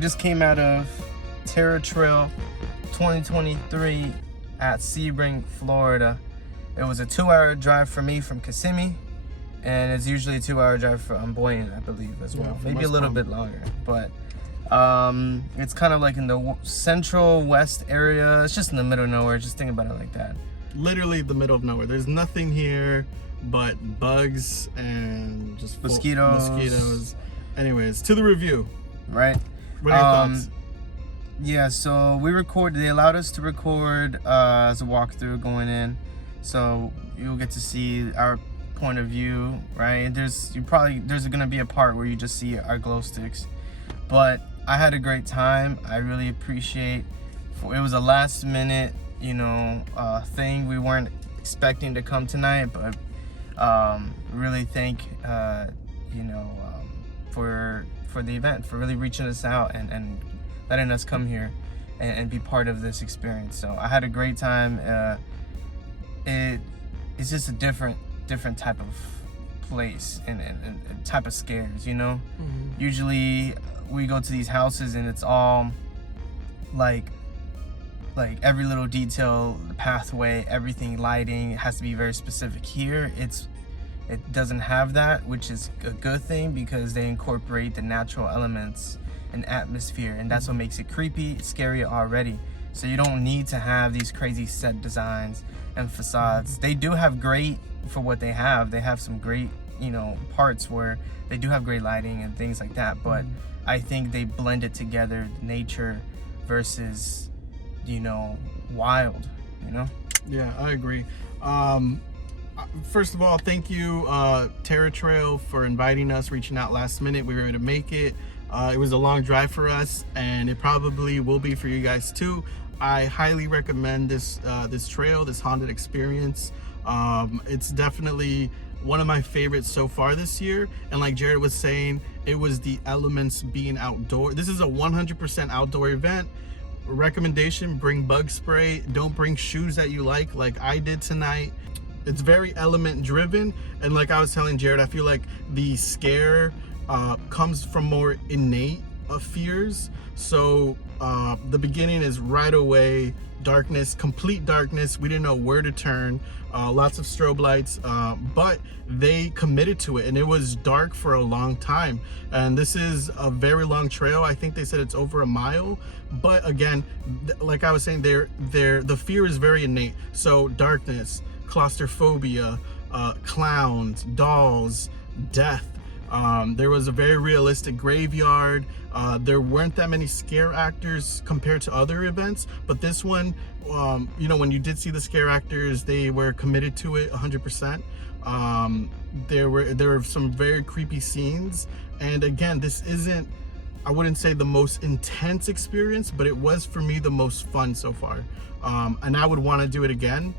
Just came out of Terra Trail 2023 at Sebring, Florida. It was a 2-hour drive for me from Kissimmee, and it's usually a 2-hour drive from Boynton, I believe, as well. Maybe a little bit longer, but it's kind of like in the central west area. It's just in the middle of nowhere. Just think about it like that. Literally the middle of nowhere. There's nothing here but bugs and just mosquitoes. Anyways, to the review. Right. What are your thoughts? Yeah, so they allowed us to record as a walkthrough going in, so you'll get to see our point of view, right? There's gonna be a part where you just see our glow sticks, but I had a great time. I really appreciate it was a last minute thing. We weren't expecting to come tonight, but really thank for the event, for really reaching us out and letting us come here and be part of this experience. So I had a great time. It's just a different type of place and type of scares, Usually we go to these houses and it's all like every little detail, the pathway, everything, lighting, it has to be very specific. Here it doesn't have that, which is a good thing because they incorporate the natural elements and atmosphere, and that's what makes it creepy, scary already. So you don't need to have these crazy set designs and facades. They do have great, for what they have some great parts where they do have great lighting and things like that, but I think they blend it together, nature versus wild. Yeah, I agree. First of all, thank you, Terra Trail, for inviting us, reaching out last minute. We were able to make it. It was a long drive for us, and it probably will be for you guys too. I highly recommend this trail, this haunted experience. It's definitely one of my favorites so far this year. And like Jared was saying, it was the elements being outdoor. This is a 100% outdoor event. Recommendation: bring bug spray. Don't bring shoes that you like I did tonight. It's very element driven, and like I was telling Jared, I feel like the scare comes from more innate fears. So the beginning is right away darkness, complete darkness. We didn't know where to turn. Lots of strobe lights, but they committed to it, and it was dark for a long time. And this is a very long trail. I think they said it's over a mile, but again, like I was saying, the fear is very innate. So darkness, claustrophobia, clowns, dolls, death. There was a very realistic graveyard. There weren't that many scare actors compared to other events, but this one, when you did see the scare actors, they were committed to it 100%. There were some very creepy scenes, and again, this isn't, I wouldn't say the most intense experience, but it was for me the most fun so far. And I would want to do it again.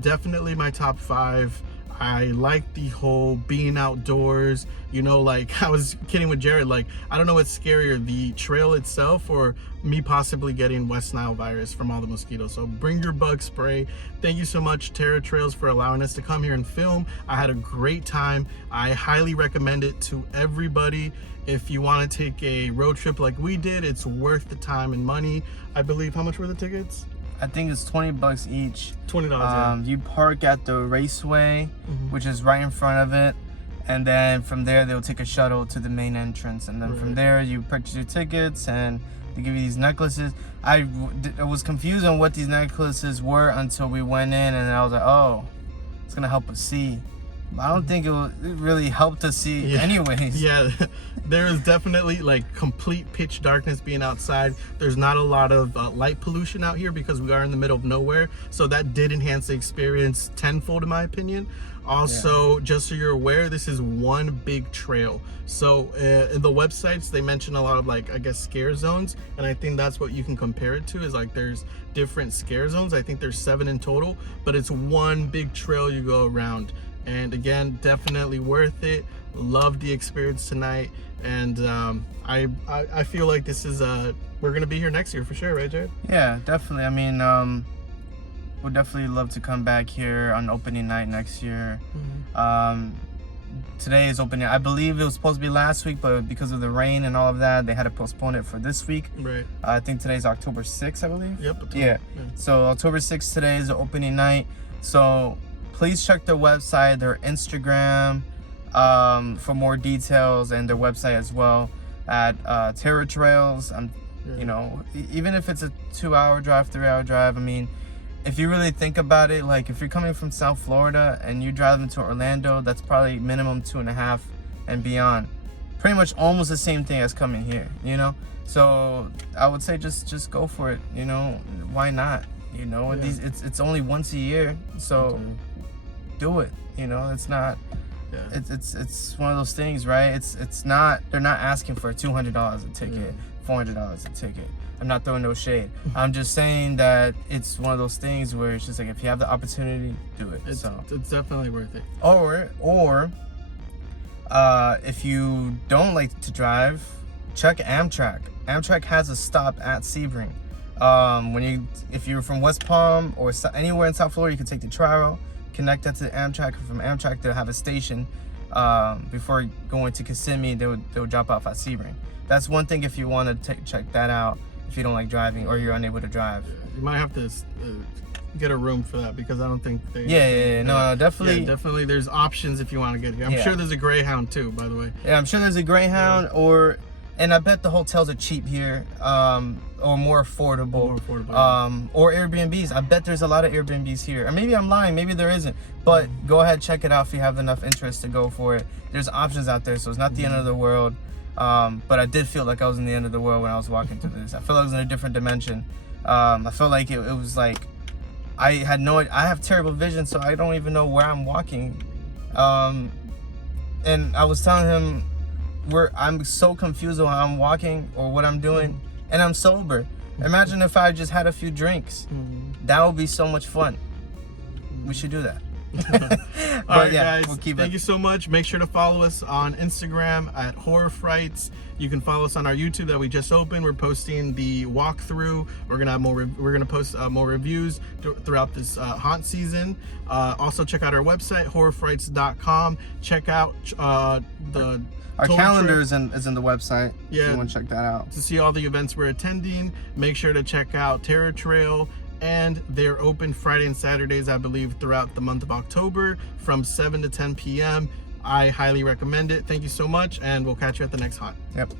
Definitely my top 5. I like the whole being outdoors, like I was kidding with Jared, like I don't know what's scarier, the trail itself or me possibly getting West Nile virus from all the mosquitoes. So bring your bug spray. Thank you so much, Terra Trails, for allowing us to come here and film. I had a great time. I highly recommend it to everybody. If you want to take a road trip like we did, it's worth the time and money. I believe, how much were the tickets? I think it's $20 each. $20, yeah. You park at the raceway, which is right in front of it, and then from there they'll take a shuttle to the main entrance, and then from there you purchase your tickets and they give you these necklaces. I was confused on what these necklaces were until we went in, and I was like, oh, it's gonna help us see. I don't think it really helped us see anyways. Yeah, there is definitely like complete pitch darkness being outside. There's not a lot of light pollution out here because we are in the middle of nowhere. So that did enhance the experience tenfold in my opinion. Also, just so you're aware, this is one big trail. So in the websites, they mention a lot of like, I guess, scare zones. And I think that's what you can compare it to, is like there's different scare zones. I think there's 7 in total, but it's one big trail you go around. And again, definitely worth it. Loved the experience tonight, and I feel like this is we're gonna be here next year for sure, right, Jared? Yeah, definitely. I mean, would definitely love to come back here on opening night next year. Today is opening. I believe it was supposed to be last week, but because of the rain and all of that, they had to postpone it for this week. Right. I think today's October 6th, I believe. Yep. Yeah. So October 6th today is the opening night. So please check their website, their Instagram, for more details, and their website as well at Terra Trails. You know, even if it's a 2-hour drive, 3-hour drive, I mean, if you really think about it, like if you're coming from South Florida and you drive into Orlando, that's probably minimum 2.5 and beyond. Pretty much almost the same thing as coming here, you know? So I would say just go for it, you know? Why not? You know, it's only once a year, so do it. You know, it's not. It's one of those things, right? It's not. They're not asking for $200 a ticket, $400 a ticket. I'm not throwing no shade. I'm just saying that it's one of those things where it's just like, if you have the opportunity, do it. It's definitely worth it. Or if you don't like to drive, check Amtrak. Amtrak has a stop at Sebring. If you're from West Palm or anywhere in South Florida, you can take the Tri-Rail, connect that to Amtrak. From Amtrak, they'll have a station. Before going to Kissimmee, they'll drop off at Sebring. That's one thing if you want to check that out. If you don't like driving or you're unable to drive, you might have to get a room for that, because I don't think they. No, definitely. Yeah, definitly. There's options if you want to get here. I'm sure there's a Greyhound too, by the way. Yeah, I'm sure there's a Greyhound, and I bet the hotels are cheap here, or more affordable. Or Airbnbs. I bet there's a lot of Airbnbs here. Or maybe I'm lying. Maybe there isn't. But go ahead, check it out if you have enough interest to go for it. There's options out there, so it's not the end of the world. But I did feel like I was in the end of the world when I was walking through this. I felt like I was in a different dimension. I felt like it was like I have terrible vision, so I don't even know where I'm walking. And I was telling him I'm so confused on how I'm walking or what I'm doing, and I'm sober. Imagine if I just had a few drinks. That would be so much fun. We should do that. All right, guys, thank you so much. Make sure to follow us on Instagram at Horror Frights. You can follow us on our YouTube that we just opened. We're posting the walkthrough. We're gonna have we're gonna post more reviews throughout this haunt season. Also check out our website, horrorfrights.com. Check out our calendar is in the website. Yeah, if you want to check that out to see all the events we're attending. Make sure to check out Terra Trail. And they're open Friday and Saturdays, I believe, throughout the month of October from 7 to 10 p.m. I highly recommend it. Thank you so much, and we'll catch you at the next haunt. Yep.